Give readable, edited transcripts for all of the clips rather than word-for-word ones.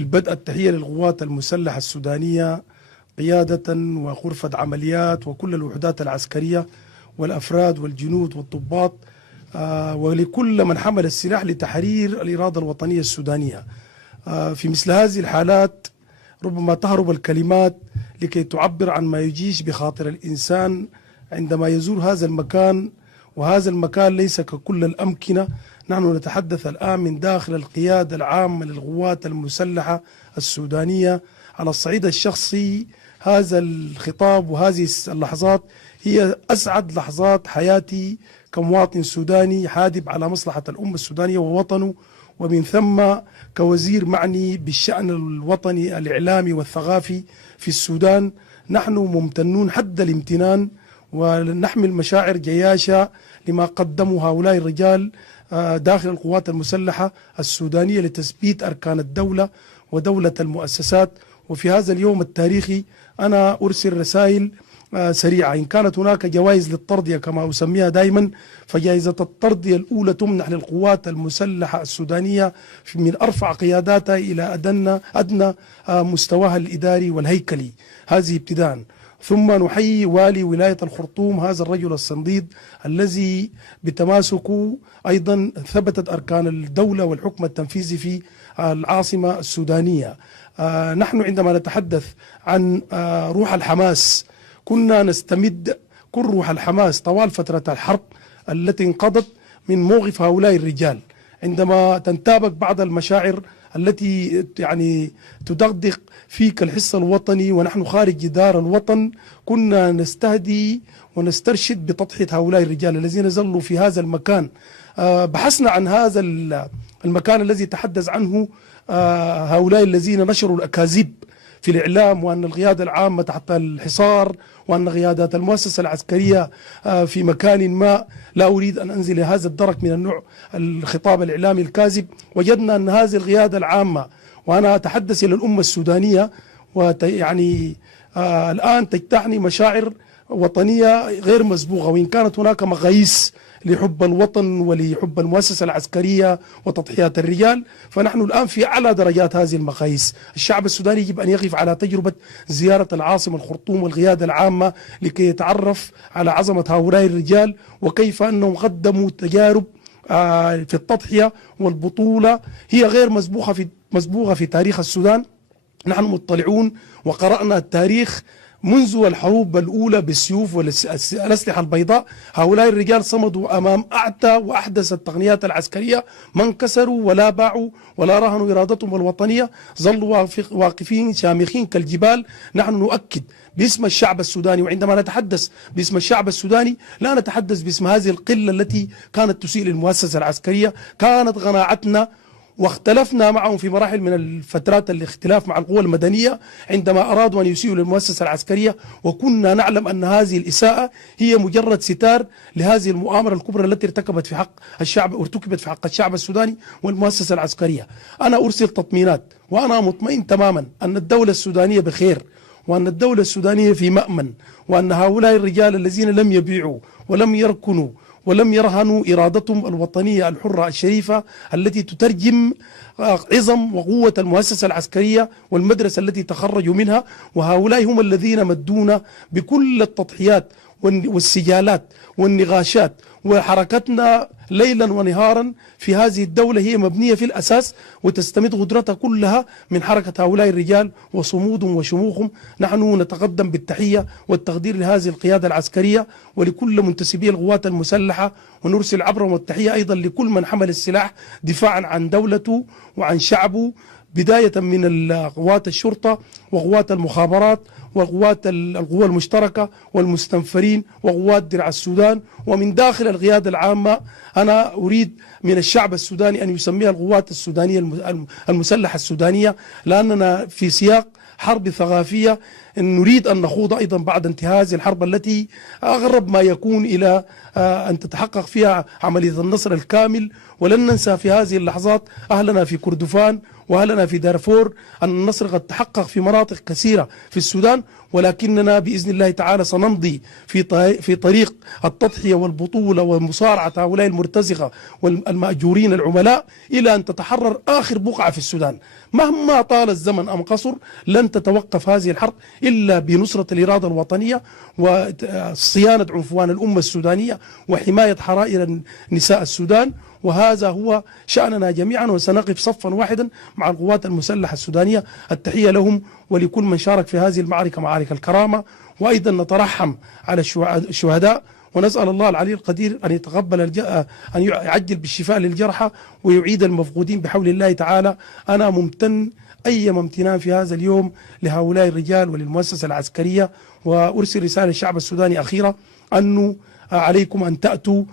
البدء التحية للقوات المسلحة السودانية قيادة وغرفة عمليات وكل الوحدات العسكرية والأفراد والجنود والضباط، ولكل من حمل السلاح لتحرير الإرادة الوطنية السودانية. في مثل هذه الحالات ربما تهرب الكلمات لكي تعبر عن ما يجيش بخاطر الإنسان عندما يزور هذا المكان، وهذا المكان ليس ككل الأمكنة. نحن نتحدث الآن من داخل القيادة العامة للقوات المسلحة السودانية. على الصعيد الشخصي هذا الخطاب وهذه اللحظات هي أسعد لحظات حياتي كمواطن سوداني حادب على مصلحة الأمة السودانية ووطنه، ومن ثم كوزير معني بالشأن الوطني الإعلامي والثقافي في السودان. نحن ممتنون حد الامتنان ونحمل مشاعر جياشة لما قدموا هؤلاء الرجال داخل القوات المسلحة السودانية لتثبيت أركان الدولة ودولة المؤسسات. وفي هذا اليوم التاريخي أنا أرسل رسائل سريعة. إن كانت هناك جوائز للترضية كما أسميها دائما، فجائزة الترضية الأولى تمنح للقوات المسلحة السودانية من أرفع قياداتها إلى أدنى مستواها الإداري والهيكلي، هذه ابتداء. ثم نحيي والي ولاية الخرطوم هذا الرجل الصنديد الذي بتماسكه أيضا ثبتت أركان الدولة والحكم التنفيذي في العاصمة السودانية. نحن عندما نتحدث عن روح الحماس كنا نستمد كل روح الحماس طوال فترة الحرب التي انقضت من موقف هؤلاء الرجال. عندما تنتابك بعض المشاعر التي يعني تدغدغ فيك الحس الوطني ونحن خارج جدار الوطن، كنا نستهدي ونسترشد بتضحية هؤلاء الرجال الذين ظلوا في هذا المكان. بحثنا عن هذا المكان الذي تحدث عنه هؤلاء الذين نشروا الأكاذيب في الإعلام، وأن القيادة العامة تحت الحصار، وأن قيادات المؤسسة العسكرية في مكان ما. لا أريد أن أنزل لهذا الدرك من النوع الخطاب الإعلامي الكاذب. وجدنا أن هذه القيادة العامة، وأنا أتحدث إلى الأمة السودانية، ويعني الآن تجتاحني مشاعر وطنية غير مسبوقة. وإن كانت هناك مقاييس لحب الوطن ولحب المؤسسة العسكرية وتضحيات الرجال، فنحن الآن في أعلى درجات هذه المقاييس. الشعب السوداني يجب أن يقف على تجربة زيارة العاصمة الخرطوم والقيادة العامة لكي يتعرف على عظمة هؤلاء الرجال وكيف أنهم قدموا تجارب في التضحية والبطولة هي غير مسبوقة في تاريخ السودان. نحن مطلعون وقرأنا التاريخ منذ الحروب الأولى بالسيوف والأسلحة البيضاء. هؤلاء الرجال صمدوا أمام أعتى وأحدث التقنيات العسكرية، ما انكسروا ولا باعوا ولا رهنوا إرادتهم الوطنية، ظلوا واقفين شامخين كالجبال. نحن نؤكد باسم الشعب السوداني، وعندما نتحدث باسم الشعب السوداني لا نتحدث باسم هذه القلة التي كانت تسيء للمؤسسة العسكرية. كانت قناعتنا واختلفنا معهم في مراحل من الفترات الاختلاف مع القوى المدنية عندما أرادوا أن يسيئوا للمؤسسة العسكرية، وكنا نعلم أن هذه الإساءة هي مجرد ستار لهذه المؤامرة الكبرى التي ارتكبت في حق الشعب السوداني والمؤسسة العسكرية. أنا أرسل تطمينات وأنا مطمئن تماما أن الدولة السودانية بخير، وأن الدولة السودانية في مأمن، وأن هؤلاء الرجال الذين لم يبيعوا ولم يركنوا ولم يرهنوا إرادتهم الوطنية الحرة الشريفة التي تترجم عظم وقوة المؤسسة العسكرية والمدرسة التي تخرجوا منها. وهؤلاء هم الذين مدونا بكل التضحيات والسجالات والنقاشات، وحركتنا ليلا ونهارا في هذه الدولة هي مبنية في الأساس وتستمد قدرتها كلها من حركة هؤلاء الرجال وصمودهم وشموخهم. نحن نتقدم بالتحية والتقدير لهذه القيادة العسكرية ولكل منتسبي القوات المسلحة، ونرسل عبرهم التحية أيضا لكل من حمل السلاح دفاعا عن دولته وعن شعبه، بداية من قوات الشرطة وقوات المخابرات وقوات القوى المشتركة والمستنفرين وقوات درع السودان. ومن داخل القيادة العامة أنا أريد من الشعب السوداني أن يسميها القوات السودانية المسلحة السودانية، لأننا في سياق حرب ثقافية نريد أن نخوض أيضا بعد انتهاء هذه الحرب التي أقرب ما يكون إلى أن تتحقق فيها عملية النصر الكامل. ولن ننسى في هذه اللحظات أهلنا في كردفان وأهلنا في دارفور أن النصر قد تحقق في مناطق كثيرة في السودان، ولكننا بإذن الله تعالى سنمضي في طريق التضحية والبطولة ومصارعة هؤلاء المرتزقة والمأجورين العملاء إلى أن تتحرر آخر بقعة في السودان. مهما طال الزمن أم قصر لن تتوقف هذه الحرب إلا بنصرة الإرادة الوطنية وصيانة عنفوان الأمة السودانية وحماية حرائر نساء السودان، وهذا هو شأننا جميعا، وسنقف صفا واحدا مع القوات المسلحة السودانية. التحية لهم ولكل من شارك في هذه المعركة معارك الكرامة، وأيضا نترحم على الشهداء، ونسأل الله العلي القدير أن يتقبل أن يعجل بالشفاء للجرحى ويعيد المفقودين بحول الله تعالى. أنا ممتن أيما امتنان في هذا اليوم لهؤلاء الرجال وللمؤسسة العسكرية، وأرسل رسالة للشعب السوداني أخيرة أنه عليكم أن تأتوا،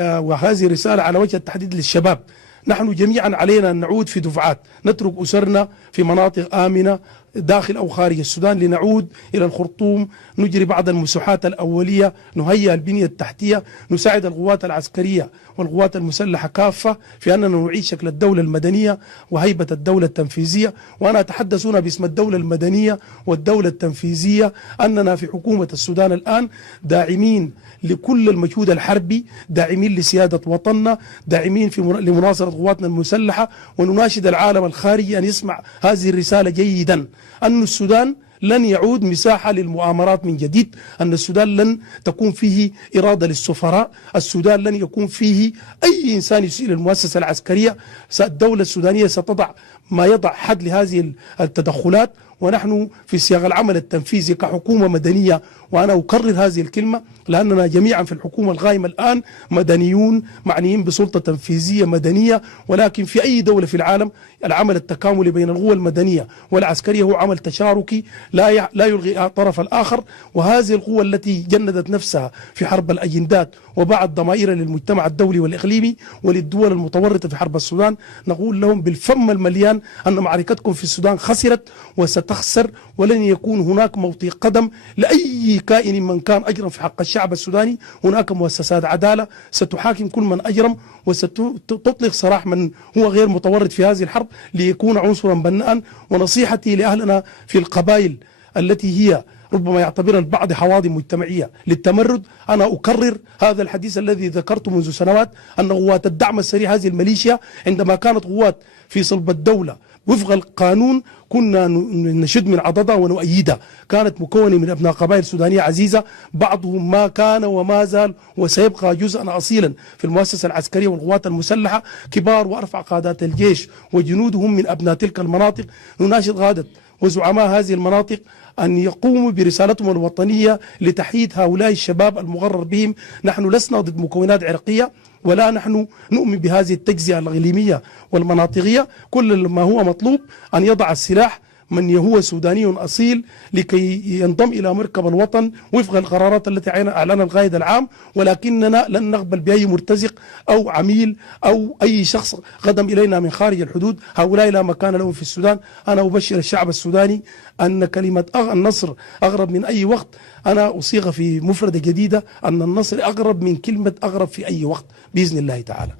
وهذه رسالة على وجه التحديد للشباب. نحن جميعا علينا أن نعود في دفعات، نترك أسرنا في مناطق آمنة داخل أو خارج السودان لنعود إلى الخرطوم، نجري بعض المساحات الأولية، نهيئ البنية التحتية، نساعد القوات العسكرية والقوات المسلحة كافة في أننا نعيد شكل الدولة المدنية وهيبة الدولة التنفيذية. وأنا أتحدث هنا باسم الدولة المدنية والدولة التنفيذية، أننا في حكومة السودان الآن داعمين لكل المجهود الحربي، داعمين لسيادة وطننا، داعمين لمناصرة قواتنا المسلحة، ونناشد العالم الخارجي أن يسمع هذه الرسالة جيدا، أن السودان لن يعود مساحة للمؤامرات من جديد، أن السودان لن تكون فيه إرادة للسفراء، السودان لن يكون فيه أي إنسان يسيء للمؤسسة العسكرية. الدولة السودانية ستضع ما يضع حد لهذه التدخلات، ونحن في سياق العمل التنفيذي كحكومة مدنية، وأنا أكرر هذه الكلمة لأننا جميعا في الحكومة القائمة الآن مدنيون معنيين بسلطة تنفيذية مدنية، ولكن في أي دولة في العالم العمل التكاملي بين القوى المدنية والعسكرية هو عمل تشاركي لا يلغي الطرف الآخر. وهذه القوة التي جندت نفسها في حرب الأجندات وبعد ضمائر للمجتمع الدولي والإقليمي وللدول المتورطة في حرب السودان، نقول لهم بالفم المليان أن معركتكم في السودان خسرت وستخسر، ولن يكون هناك موطئ قدم لأي كائن من كان أجرم في حق الشعب السوداني. هناك مؤسسات عدالة ستحاكم كل من أجرم وستطلق سراح من هو غير متورط في هذه الحرب ليكون عنصرا بناء. ونصيحتي لأهلنا في القبائل التي هي ربما يعتبرها البعض حواضن مجتمعية للتمرد، أنا أكرر هذا الحديث الذي ذكرته منذ سنوات، أن قوات الدعم السريع هذه الميليشيا عندما كانت قوات في صلب الدولة وفق القانون كنا نشد من عضدها ونؤيدها، كانت مكونة من أبناء قبائل سودانية عزيزة، بعضهم ما كان وما زال وسيبقى جزءا أصيلا في المؤسسة العسكرية والقوات المسلحة، كبار وأرفع قادات الجيش وجنودهم من أبناء تلك المناطق. نناشد قادة وزعماء هذه المناطق أن يقوموا برسالتهم الوطنية لتحييد هؤلاء الشباب المغرر بهم. نحن لسنا ضد مكونات عرقية، ولا نحن نؤمن بهذه التجزئة الإقليمية والمناطقية. كل ما هو مطلوب أن يضع السلاح من هو سوداني أصيل لكي ينضم إلى مركب الوطن وفق القرارات التي أعلنها القائد العام، ولكننا لن نقبل بأي مرتزق أو عميل أو أي شخص قدم إلينا من خارج الحدود. هؤلاء لا مكان لهم في السودان. أنا أبشر الشعب السوداني أن كلمة النصر أقرب من أي وقت. أنا أصيغ في مفردة جديدة أن النصر أقرب من كلمة أقرب في أي وقت بإذن الله تعالى.